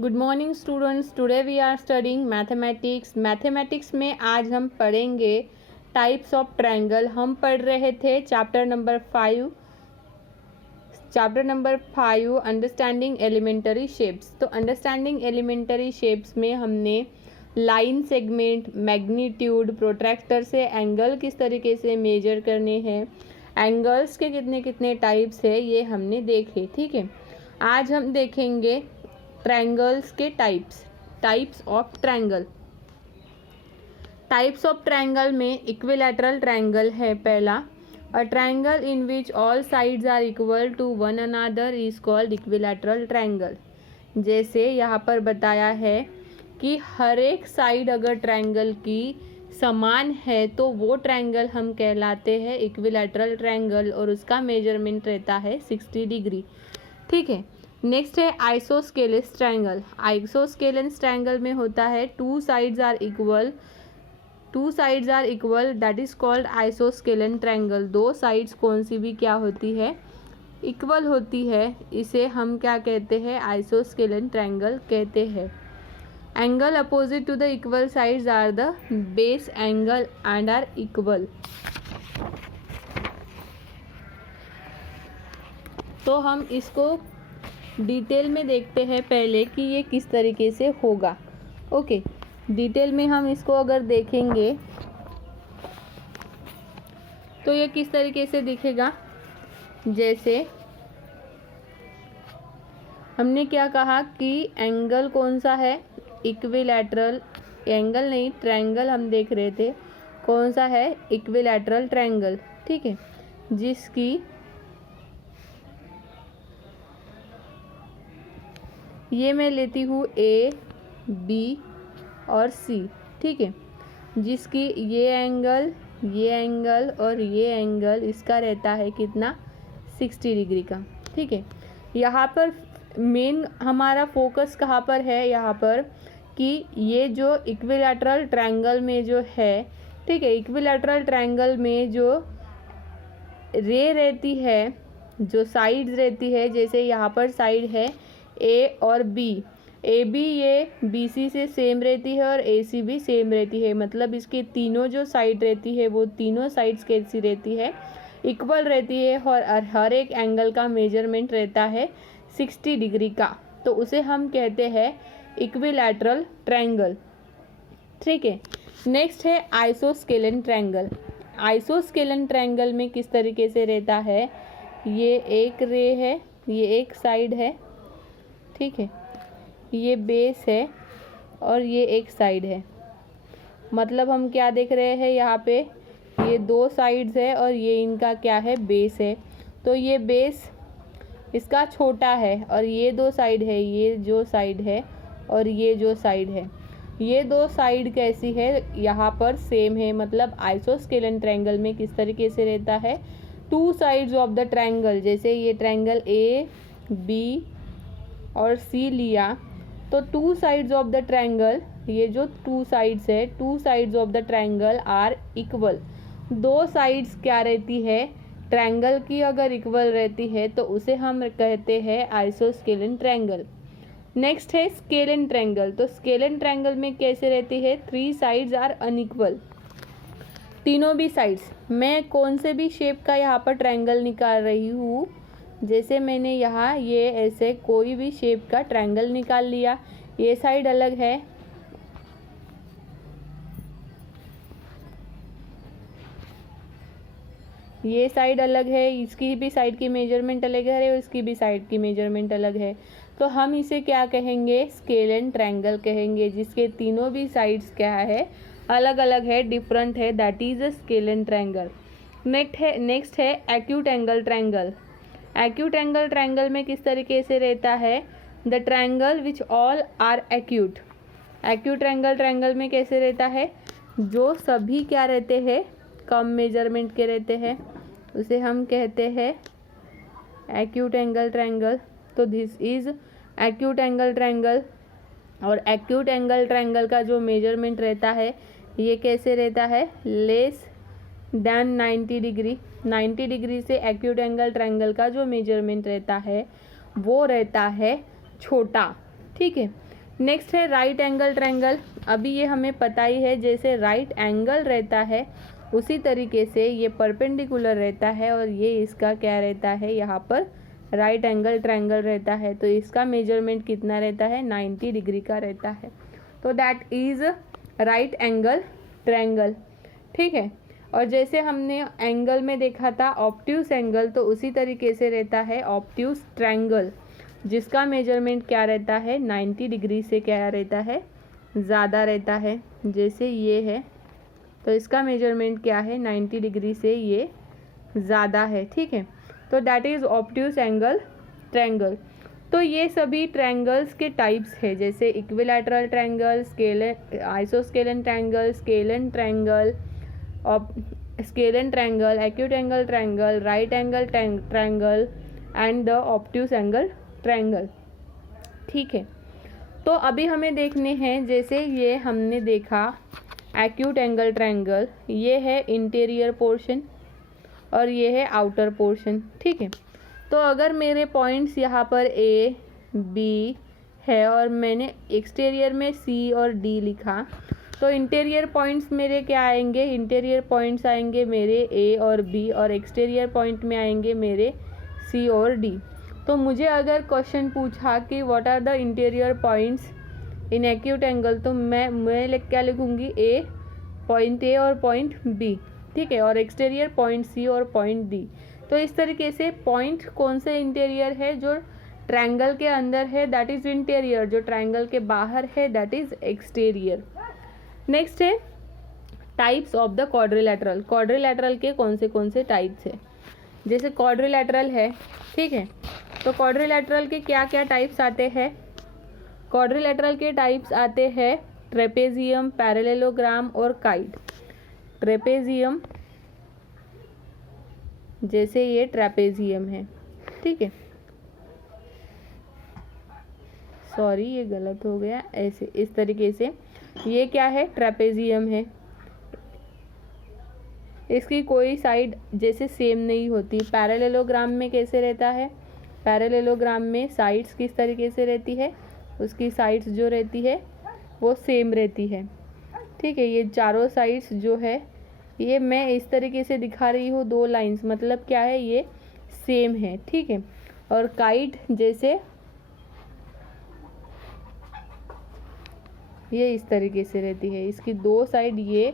Good morning students, today we are studying mathematics. Mathematics में आज हम पढ़ेंगे टाइप्स ऑफ ट्रायंगल। हम पढ़ रहे थे chapter number 5 understanding elementary shapes. तो अंडरस्टैंडिंग एलिमेंटरी शेप्स में हमने लाइन, सेगमेंट, मैग्नीट्यूड, प्रोट्रैक्टर से एंगल किस तरीके से मेजर करने हैं, एंगल्स के कितने कितने टाइप्स है, ये हमने देखे। ठीक है, आज हम देखेंगे ट्रायंगल्स के types of triangle. Types of triangle में इक्विलैटरल ट्रायंगल है पहला। A triangle in which all sides are equal to one another is called equilateral triangle. जैसे यहाँ पर बताया है कि हर एक साइड अगर ट्रायंगल की समान है तो वो ट्रायंगल हम कहलाते हैं इक्विलैटरल ट्रायंगल और उसका मेजरमेंट रहता है 60 डिग्री। ठीक है, नेक्स्ट है आइसोस्केलेस ट्रायंगल। आइसोस्केलेस ट्रायंगल में होता है two sides are equal that is called isosceles triangle. दो साइड्स कौन सी भी क्या होती है, इक्वल होती है, इसे हम क्या कहते हैं, आइसोस्केलन ट्रायंगल कहते हैं। Angle opposite to the equal sides are the base angle and are equal. तो हम इसको डिटेल में देखते हैं पहले कि ये किस तरीके से होगा। ओके, डिटेल में हम इसको अगर देखेंगे तो ये किस तरीके से दिखेगा। जैसे हमने क्या कहा कि एंगल कौन सा है, इक्विलैटरल एंगल नहीं, ट्रायंगल हम देख रहे थे, कौन सा है, इक्विलैटरल ट्रायंगल। ठीक है, जिसकी ये मैं लेती हूँ ए, बी और सी। ठीक है, जिसकी ये एंगल और ये एंगल इसका रहता है कितना, 60 डिग्री का। ठीक है, यहाँ पर मेन हमारा फोकस कहाँ पर है, यहाँ पर कि ये जो इक्विलैटरल ट्रायंगल में जो है, ठीक है, इक्विलैटरल ट्रायंगल में जो रे रहती है, जो साइड्स रहती है, जैसे यहाँ पर साइड है ए और बी, ए बी ये बी सी से सेम रहती है और ए सी भी सेम रहती है। मतलब इसकी तीनों जो साइड रहती है वो तीनों साइड्स कैसी रहती है, इक्वल रहती है और हर एक एंगल का मेजरमेंट रहता है 60 डिग्री का। तो उसे हम कहते हैं इक्विलैटरल ट्रायंगल। ठीक है, नेक्स्ट है आइसोस्केलन ट्रायंगल। आइसोस्केलन ट्रायंगल में किस तरीके से रहता है, ये एक रे है, ये एक साइड है, ठीक है, ये बेस है और ये एक साइड है। मतलब हम क्या देख रहे हैं यहाँ पे, ये दो साइड्स है और ये इनका क्या है, बेस है। तो ये बेस इसका छोटा है और ये दो साइड है, ये जो साइड है और ये जो साइड है, ये दो साइड कैसी है, यहाँ पर सेम है। मतलब आइसोस्केलन ट्रायंगल में किस तरीके से रहता है, two sides of the triangle, जैसे ये ट्रायंगल ए, बी और सी लिया, तो two sides of the triangle, ये जो टू साइड्स है, two sides of the triangle are equal. दो साइड्स क्या रहती है, ट्रायंगल की अगर इक्वल रहती है तो उसे हम कहते हैं आइसोस्केलन ट्रायंगल। नेक्स्ट है स्केलन ट्रायंगल। तो स्केलन ट्रायंगल में कैसे रहती है, थ्री साइड्स आर अनइक्वल, तीनों भी साइड्स। मैं कौन से भी शेप का यहाँ पर ट्रायंगल निकाल रही हूँ, जैसे मैंने यहाँ ये ऐसे कोई भी शेप का ट्रायंगल निकाल लिया, ये साइड अलग है, ये साइड अलग है, इसकी भी साइड की मेजरमेंट अलग है और इसकी भी साइड की मेजरमेंट अलग है, तो हम इसे क्या कहेंगे, स्केलन ट्रायंगल कहेंगे, जिसके तीनों भी साइड्स क्या है, अलग अलग है, डिफरेंट है, that is a scalene triangle. Next है acute angle triangle. Acute angle triangle में किस तरीके से रहता है, the triangle which all are acute. Acute angle triangle में कैसे रहता है, जो सभी क्या रहते हैं, कम मेजरमेंट के रहते हैं, उसे हम कहते हैं एक्यूट एंगल ट्रायंगल। तो this is acute angle triangle. और एक्यूट एंगल ट्रायंगल का जो मेजरमेंट रहता है, ये कैसे रहता है, लेस देन 90 डिग्री। 90 डिग्री से एक्यूट एंगल ट्रायंगल का जो मेजरमेंट रहता है वो रहता है छोटा। ठीक है, नेक्स्ट है राइट एंगल ट्रायंगल। अभी ये हमें पता ही है, जैसे राइट एंगल रहता है उसी तरीके से ये परपेंडिकुलर रहता है और ये इसका क्या रहता है, यहाँ पर राइट एंगल ट्रायंगल रहता है। तो इसका मेजरमेंट कितना रहता है, 90 डिग्री का रहता है। तो that is right angle triangle, ठीक है। और जैसे हमने एंगल में देखा था ऑब्ट्यूस एंगल, तो उसी तरीके से रहता है ऑब्ट्यूस ट्रायंगल, जिसका मेजरमेंट क्या रहता है, 90 डिग्री से क्या रहता है, ज़्यादा रहता है। जैसे ये है तो इसका मेजरमेंट क्या है, 90 डिग्री से ये ज़्यादा है, ठीक है। तो that is obtuse angle triangle. तो ये सभी ट्रायंगल्स के टाइप्स है, जैसे equilateral triangle, isosceles triangle, scalene triangle, scalene triangle, acute angle triangle, right angle triangle and the obtuse angle triangle, ठीक है। तो अभी हमें देखने हैं, जैसे ये हमने देखा एक्यूट एंगल ट्रायंगल, ये है इंटीरियर पोर्शन और ये है आउटर पोर्शन, ठीक है। तो अगर मेरे पॉइंट्स यहाँ पर ए बी है और मैंने एक्सटीरियर में सी और डी लिखा, तो इंटीरियर पॉइंट्स मेरे क्या आएंगे, इंटीरियर पॉइंट्स आएंगे मेरे ए और बी और एक्सटीरियर पॉइंट में आएंगे मेरे सी और डी। तो मुझे अगर क्वेश्चन पूछा कि what are the interior points in acute angle, तो मैं क्या लिखूँगी, ए, पॉइंट ए और पॉइंट बी, ठीक है, और एक्सटीरियर पॉइंट सी और पॉइंट डी। तो इस तरीके से पॉइंट कौन से इंटीरियर है, जो ट्रायंगल के अंदर है दैट इज़ इंटीरियर, जो ट्रायंगल के बाहर है दैट इज़ एक्सटीरियर। नेक्स्ट है types of the quadrilateral. Quadrilateral के कौन से टाइप्स है, जैसे क्वाड्रिलैटरल है, ठीक है। तो क्वाड्रिलैटरल के क्या क्या टाइप्स आते हैं, क्वाड्रिलैटरल के टाइप्स आते हैं ट्रेपेजियम, पैरेललोग्राम और काइट। ट्रेपेजियम, जैसे ये ट्रेपेजियम है, ठीक है, सॉरी ये गलत हो गया, ऐसे इस तरीके से ये क्या है, ट्रेपेजियम है। इसकी कोई साइड जैसे सेम नहीं होती। पैरेललोग्राम में कैसे रहता है, पैरेललोग्राम में साइड्स किस तरीके से रहती है, उसकी साइड्स जो रहती है वो सेम रहती है, ठीक है। ये चारों साइड्स जो है, ये मैं इस तरीके से दिखा रही हूँ, 2 लाइंस, मतलब क्या है, ये सेम है, ठीक है। और काइट जैसे ये इस तरीके से रहती है, इसकी 2 साइड ये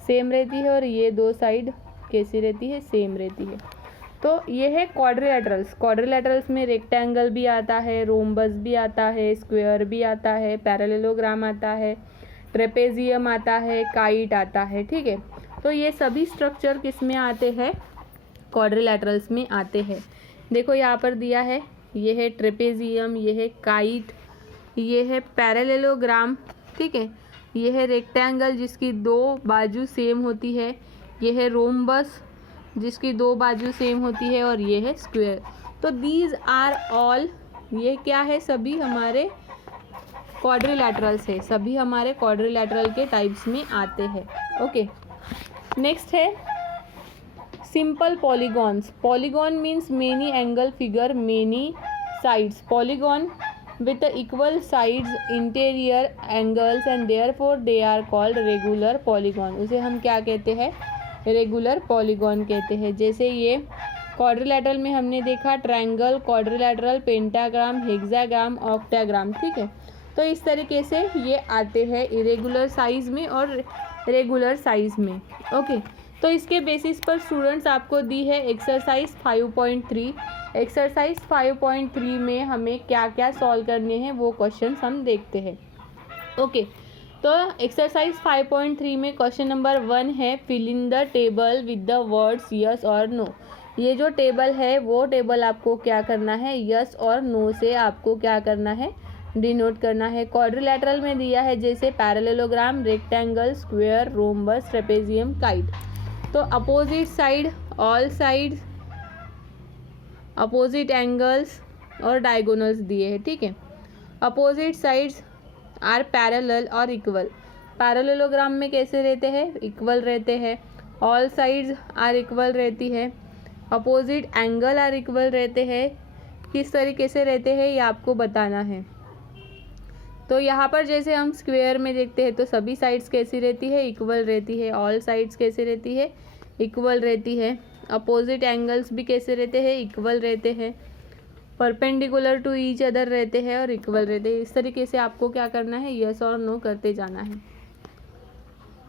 सेम रहती है और ये 2 साइड कैसी रहती है, सेम रहती है। तो ये है क्वाड्रिलैटरल्स। क्वाड्रिलैटरल्स में रेक्टेंगल भी आता है, रोम्बस भी आता है, स्क्वायर भी आता है, पैरेललोग्राम आता है, ट्रेपेजियम आता है, काइट आता है, ठीक है। तो ये सभी स्ट्रक्चर किस में आते हैं, क्वाड्रिलैटरल्स में आते हैं। देखो यहाँ पर दिया है, ये है ट्रेपेजियम, ये है काइट, ये है पैरेललोग्राम, ठीक है, ये है रेक्टेंगल जिसकी 2 बाजू सेम होती है, ये है रोम्बस जिसकी 2 बाजू सेम होती है, और ये है स्क्वायर। तो दीज आर ऑल, ये क्या है, सभी हमारे क्वाड्रिलैटरल्स है, सभी हमारे क्वाड्रिलैटरल के टाइप्स में आते हैं, ओके। नेक्स्ट है simple polygons. Polygon means many angle figure many sides. Polygon with the equal sides, interior angles and therefore they are called regular polygon। उसे हम क्या कहते हैं, रेगुलर पॉलीगॉन कहते हैं। जैसे ये क्वाड्रिलैटरल में हमने देखा ट्रायंगल, क्वाड्रिलैटरल, पेंटाग्राम, हेक्साग्राम, ऑक्टाग्राम, ठीक है। तो इस तरीके से ये आते हैं इरेगुलर साइज में और रेगुलर साइज में, ओके। तो इसके बेसिस पर स्टूडेंट्स आपको दी है एक्सरसाइज 5.3। एक्सरसाइज 5.3 में हमें क्या क्या सॉल्व करने हैं वो क्वेश्चंस हम देखते हैं, ओके। तो एक्सरसाइज 5.3 में क्वेश्चन नंबर 1 है fill in the table with the words yes और नो। ये जो टेबल है वो टेबल आपको क्या करना है, यस और नो से आपको क्या करना है, डिनोट करना है। क्वाड्रिलैटरल में दिया है जैसे parallelogram, rectangle, square, rhombus, trapezium, kite. तो opposite side, all sides, opposite angles और डायगोनल्स दिए हैं, ठीक है। अपोजिट साइड्स आर पैरेलल और इक्वल। पैरेललोग्राम में कैसे रहते हैं, इक्वल रहते हैं। ऑल साइड्स आर इक्वल रहती है। अपोजिट एंगल आर इक्वल रहते हैं। किस तरीके से रहते हैं ये आपको बताना है। तो यहाँ पर जैसे हम स्क्वायर में देखते हैं तो सभी साइड्स कैसी रहती है, इक्वल रहती है। ऑल साइड्स कैसे रहती है, इक्वल रहती है। अपोजिट एंगल्स भी कैसे रहते हैं, इक्वल रहते हैं। परपेंडिकुलर टू ईच अदर रहते हैं और इक्वल रहते हैं। इस तरीके से आपको क्या करना है, यस और नो करते जाना है।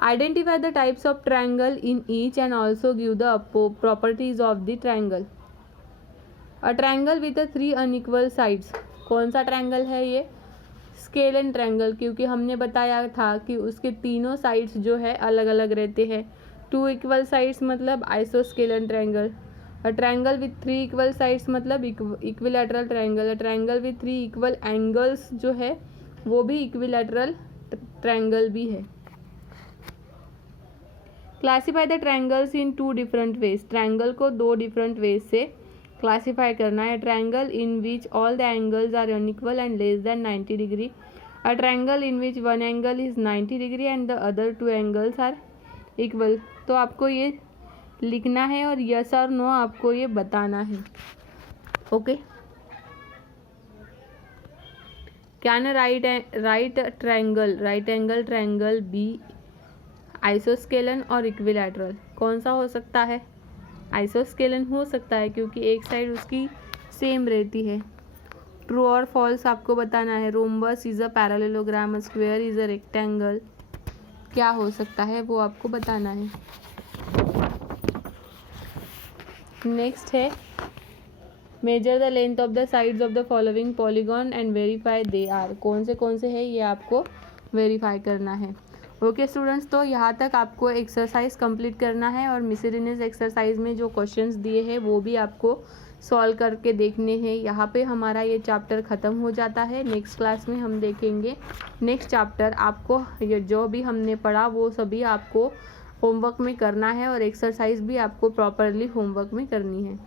Identify the types of triangle in each and also give the properties of the triangle. A triangle with 3 unequal sides. कौन सा ट्रायंगल है ये, स्केलन ट्रायंगल, क्योंकि हमने बताया था कि उसके तीनों साइड्स जो है अलग अलग रहते हैं। 2 इक्वल साइड्स मतलब isosceles triangle. A triangle with 3 equal sides मतलब equilateral triangle. A triangle with 3 equal angles जो है वो भी इक्विलैटरल ट्रायंगल भी है। Classify the triangles in 2 different ways. Triangle को 2 डिफरेंट वेज से क्लासीफाई करना है। Triangle in which all the angles are unequal and less than 90 degree. A triangle in which one angle is 90 degree and the other 2 angles are equal. तो आपको ये लिखना है और यस और नो आपको ये बताना है। Okay, can right angle triangle be isosceles और इक्विलैटरल? कौन सा हो सकता है, आइसोस्केलन हो सकता है क्योंकि एक साइड उसकी सेम रहती है। ट्रू और फॉल्स आपको बताना है। Rhombus is a parallelogram, square is a rectangle, क्या हो सकता है वो आपको बताना है। नेक्स्ट है measure the length of the sides of the following polygon and verify they are. कौन से है ये आपको वेरीफाई करना है। ओके स्टूडेंट्स, तो यहाँ तक आपको एक्सरसाइज कंप्लीट करना है और मिसलेनियस एक्सरसाइज में जो क्वेश्चंस दिए हैं वो भी आपको सॉल्व करके देखने हैं। यहाँ पे हमारा ये चैप्टर ख़त्म हो जाता है। नेक्स्ट क्लास में हम देखेंगे नेक्स्ट चैप्टर। आपको ये जो भी हमने पढ़ा वो सभी आपको होमवर्क में करना है और एक्सरसाइज भी आपको प्रॉपरली होमवर्क में करनी है।